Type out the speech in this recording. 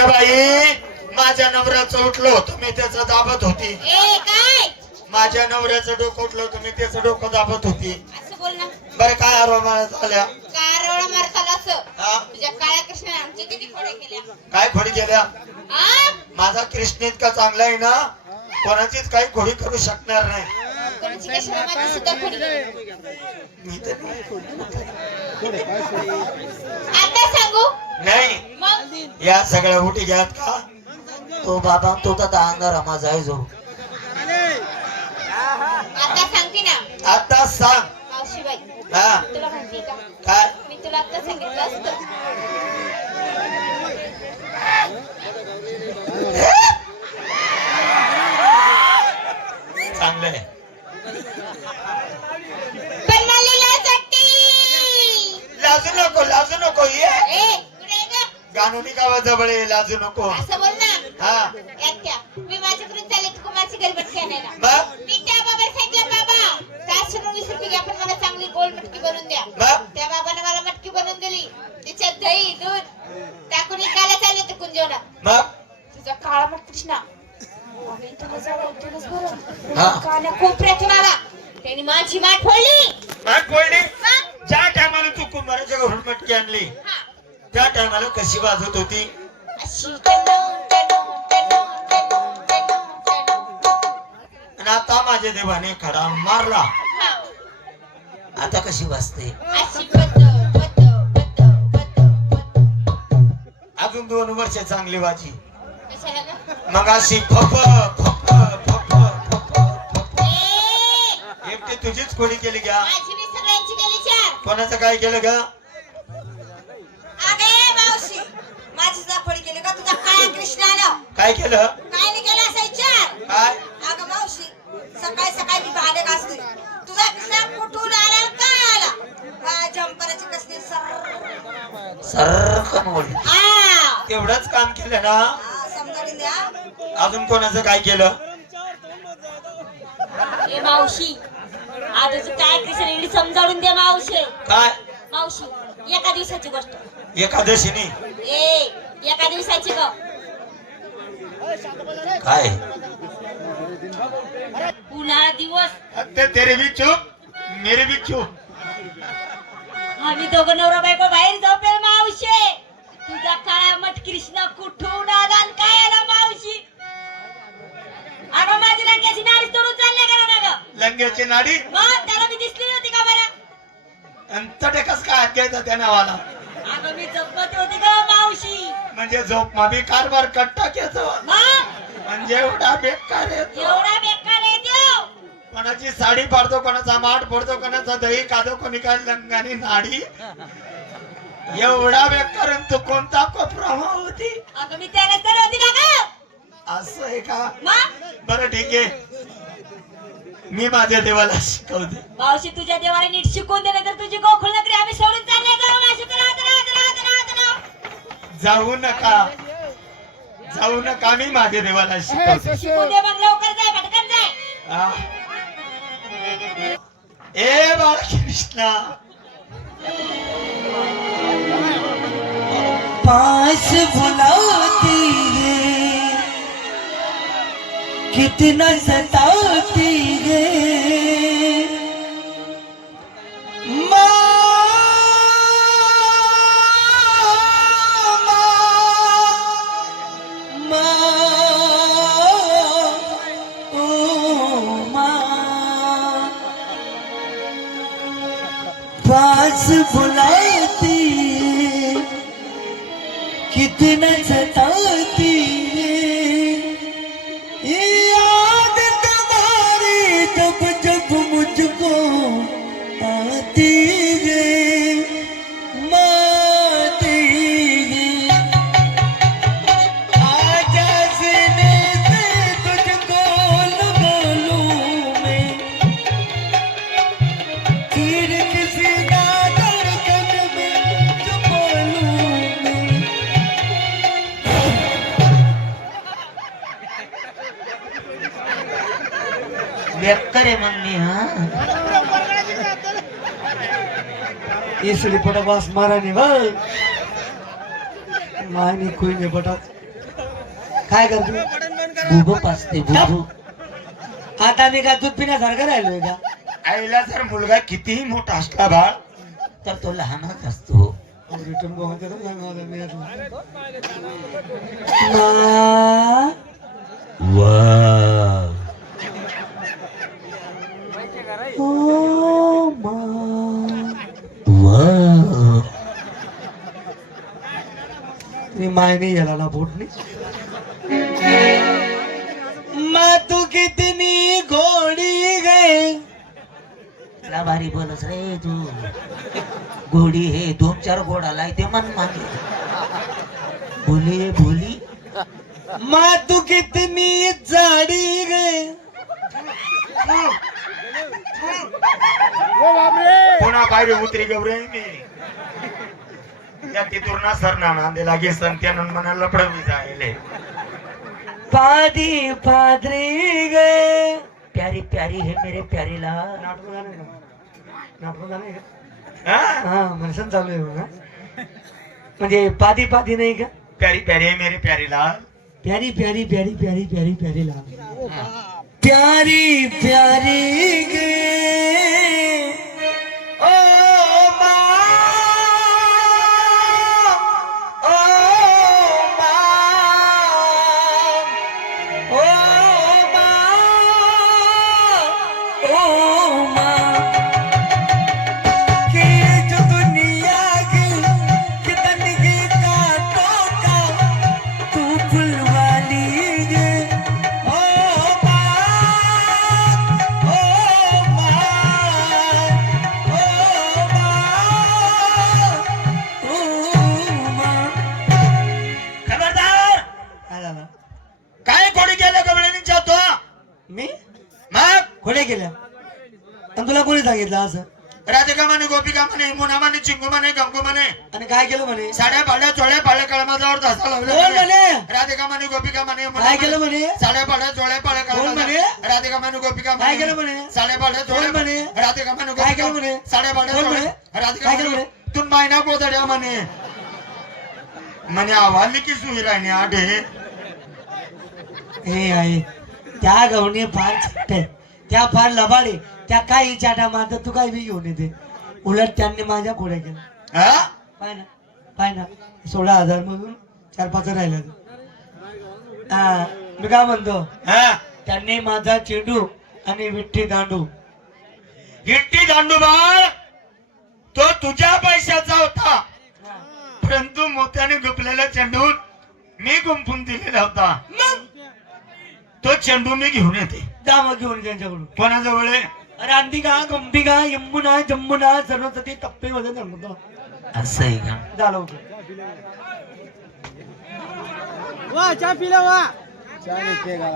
अगं बाई माझ्या नवऱ्याचं उठलं होतं मी त्याचं दाबत होती. ए काय? माझ्या नवऱ्याचं डोकं उठलं होतं मी त्याचं डोकं दाबत होती. असं बोल ना. बरं काय आरोमाळा झाल्या? कारवळा मारताला असं? हा? तुझ्या काळ्या कृष्ण आमच्या किती खोड्या केल्या काय खोडी केल्या? आ? माझा कृष्ण इतका चांगला आहे ना कोणाचीच काही खोडी करू शकणार नाही. कोणाची कशाला माझी सुद्धा खोडी केली मी तर नाही. आता सांगू? नाही. या सगळ्या उठी घ्यात का? तो बाबा तो तर अंधारा माझा आहे जो. आता सांगते ना. आता सांग. मावशीबाई हा. तुला माहिती का? काय? मी तुला आता सांगितलं असतं चांगलंय पण मला लाज वाटते लाजू नको लाजू नको ये ए कुठे आहे गं? गाणोनी गावा जवळ ये लाजू नको. असं बोल ना. हा. एकट्या. मी माझ्याकडून चालले तू कुमारची गरबट आणायला मग? मी त्या बाबाला सांगितलं बाबा वीस रुपये मला चांगली गोल मटकी बनवून द्या. मग? त्या बाबाने मला मटकी बनवून दिली. त्याच्यात दही दूध टाकून चालले मग? तुझा काळा मट कृष्णा त्याने माझी माठ फोडली? ज्या टायमाला तू कुंभाराच्या घरून मटकी आणली. त्या टायमाला कशी वाजत होती? आणि आता माझ्या देवाने खडा मारला. आता कशी वाजते बद्द. अजून दोन वर्ष चांगली वाजी? मग अशी फप फप फप फप एकटी तुझीच खोडी केली का? चार. कोणाचं काय केलं का अगे मावशी माझी जाफळी केली का तुझा काळ्या कृष्णानं काय केलं? काय नाही केलं असं विचार. काय? अगं मावशी सकाळी सकाळी मी भांडे घासते तुझा कृष्णा कुठून आला? काय आला? जम्पराची कसली सर सरकन बोल हा. तेवढंच काम केलं ना? हा, समजावून द्या. अजून कोणाचं काय केलं? ए मावशी आजच काय कृष्ण समजावून दे मावशी. काय? मावशी एका दिवसाची गोष्ट. एकादशीने? ए एका दिवसाची ग. काय? पुन्हा दिवस ते तेरे भी चूप मेरे भी चूप आम्ही दोघं नवरा बायको बाहेर जाऊ पे मावशे. तुझा काळा मठ कृष्ण कुठून आला आणि काय आला मावशी? अगं माझी लंक्याची नाडी तोडून चालले का ना ग लंग्याची नाडी? मग त्याला मी दिसली नव्हती का बरं? आणि तटे कस काय हात घ्यायचा त्या नावाला? अगं मी जपत होती ग मावशी. म्हणजे झोप माबी कारभार कट्टा केचं म्हणजे एवढा बेकार कोणाची साडी पाडतो कोणाचा माठ फोडतो कोणाचा दही कादो कोणी काय लंगानी नाडी. एवढा बेकार तू कोणता कोपरा होती? तर होती असं आहे का? बरं ठीक आहे. मी माझ्या देवाला शिकवते. मावशी तुझ्या देवाला नीट शिकवून दे तर तुझी गोकुळ नगरी आम्ही सोडून चालले जाऊ मावशी तुला आता राहत राहत राहत राहत जाऊ नका. जाऊ नका. मी माझ्या देवाला शिकवते. शिकवून दे मग लवकर जाय पटकन जाय. हा. ए बाळकृष्णा. पास बुलाती है कितना सताती पास बुलाती है कितना सताती। बेकार आहे मग मी हा इसलिए बड़ा बास मारा नहीं भाई मायने कोई नहीं बटा काय करतो बुबो पाचते बुबो आता मी काय दूध पिण्यासारखं राहिलोय का आईला जर मुलगा कितीही मोठा असला बाळ तर तो लहानच असतो रिटर्न. मा वा ओ मा वा तुम्ही माय नाही गेला ना पोटनी मा तू कितनी घोडी गए ला भारी बोलस रे तू. घोडी हे दोन चार घोडाला ते मन मागे. बोली बोली. मा तू कितनी जाडी गए पुन्हा बाहेर उतरी गौरे. मी या तिथून ना सरना नांदे लागे संत्यानंद म्हणा लपडवी जायले पादी पादरी गए प्यारी प्यारी हे मेरे प्यारीला. नाटक झालं का? नाटक झालं का? हा? हा? म्हणसन चालू आहे बघा. म्हणजे पादी पादी नाही का? प्यारी प्यारी आहे मेरे प्यारीला. प्यारी प्यारी प्यारी प्यारी प्यारी प्यारी लाल प्यारी प्यारी गे. खोडे केल्या. आणि तुला कोणी सांगितलं असं? राधिका म्हणे गोपिका म्हणे यमुना म्हणे चिंगू म्हणे गंगू म्हणे. आणि काय केलं म्हणे? साड्या पाड्या चोळ्या पाड्या कळमाजावर धसा कोण म्हणे. राधिका म्हणे गोपिका म्हणे काय. केलं म्हणे? साड्या पाड्या चोळ्या पाड्या कोण कळमाजावर. म्हणे? राधिका म्हणे गोपिका काय केलं म्हणे? साड्या पाड्या कोण चोळ्या म्हणे? राधिका म्हणे काय केलं गोपिका म्हणे? साड्या पाड्या कोण चोळ्या. म्हणे? राधिका काय केलं म्हणे म्हणे? तू मायना गोदड्या म्हणे. म्हणे आव्हाली की सुई राणी आढे हे आहे त्या गवणे फार छट्टे त्या फार लबाडे त्या काही चाटा मारतात तू काय बी घेऊन येते. उलट त्यांनी माझ्या खोड्या केल्या पाय ना पाय ना. सोळा हजार मधून चार पाच राहिल्या हा मी काय म्हणतो? हा? त्यांनी माझा चेंडू आणि विठ्ठी दांडू. गिट्टी दांडूबाळ तो तुझ्या पैशाचा होता. परंतु मोत्याने गुपलेला चेंडू मी गुंफून दिलेला होता. तो चेंडू मी घेऊन येते. जा मग घेऊन त्यांच्याकडून. कोणाजवळ आहे? रांधिका गंभिका यमुना जम्मुना सरस्वती तप्पे मध्ये असं आहे का? झालं होतं. वाह चाय पी लो वाह चाय नहीं पिएगा